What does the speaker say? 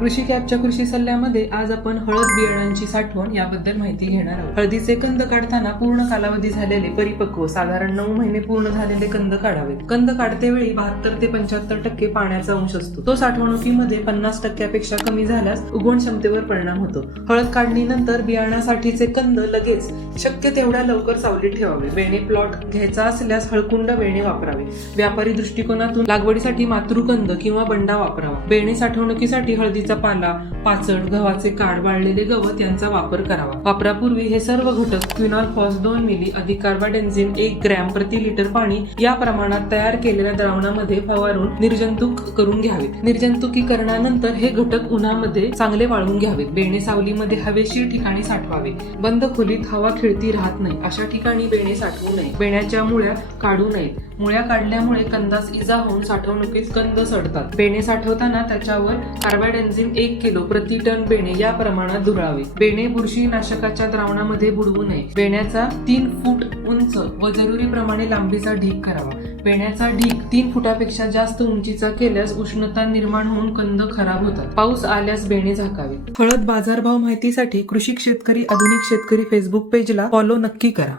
कृषी कॅपच्या कृषी सल्ल्यामध्ये आज आपण हळद बियाणांची साठवण याबद्दल माहिती घेणार आहोत. हळदीचे कंद काढताना पूर्ण कालावधी झालेले परिपक्व साधारण 9 महिने पूर्ण झालेले कंद काढावेत. कंद काढते वेळी 72 ते 75% पाण्याचा अंश असतो. तो साठवणुकीमध्ये 50% कमी झाल्यास उगवण क्षमतेवर परिणाम होतो. हळद काढणीनंतर बियाणासाठीचे कंद लगेच शक्य तेवढ्या लवकर सावलीत ठेवावे. बेणे प्लॉट घ्यायचा असल्यास हळकुंड बेणे वापरावे. व्यापारी दृष्टिकोनातून लागवडीसाठी मातृकंद किंवा बंडा वापरावा. बेणे साठवणुकीसाठी हळदी पाला, पाचड, गव्हाचे काड, वाळलेले गवत यांचा वापर करावा. वापरापूर्वी हे सर्व घटक क्विनॉल फॉस 2 मिली अधिक कार्बाडेन्झिम 1 ग्रॅम प्रति लिटर पाणी या प्रमाणात तयार केलेल्या द्रावणामध्ये फवारून निर्जंतुक करून घ्यावेत. निर्जंतुकीकरणानंतर हे घटक उन्हामध्ये चांगले वाळवून घ्यावेत. बेणे सावलीमध्ये हवेशीर ठिकाणी साठवावे. बंद खोलीत हवा खिळती राहत नाही अशा ठिकाणी बेणे साठवू नये. बेण्याच्या मुळ्या काढू नयेत. मुळ्या काढल्यामुळे कंदास इजा होऊन साठवणुकीत कंद सडतात. बेणे साठवताना त्याच्यावर कार्बाडेन्झिम 1 किलो प्रति टन बेणे या प्रमाणात धुरावे. बेणे बुरशीनाशकाच्या द्रावणामध्ये बुडवू नये. बेण्याचा 3 फूट उंच व जरुरीप्रमाणे लांबीचा ढीग करावा. बेण्याचा ढीग 3 फुटापेक्षा जास्त उंचीचा केल्यास उष्णता निर्माण होऊन कंद खराब होतात. पाऊस आल्यास बेणे झाकावे. हळद बाजारभाव माहितीसाठी कृषी शेतकरी आधुनिक शेतकरी फेसबुक पेजला फॉलो नक्की करा.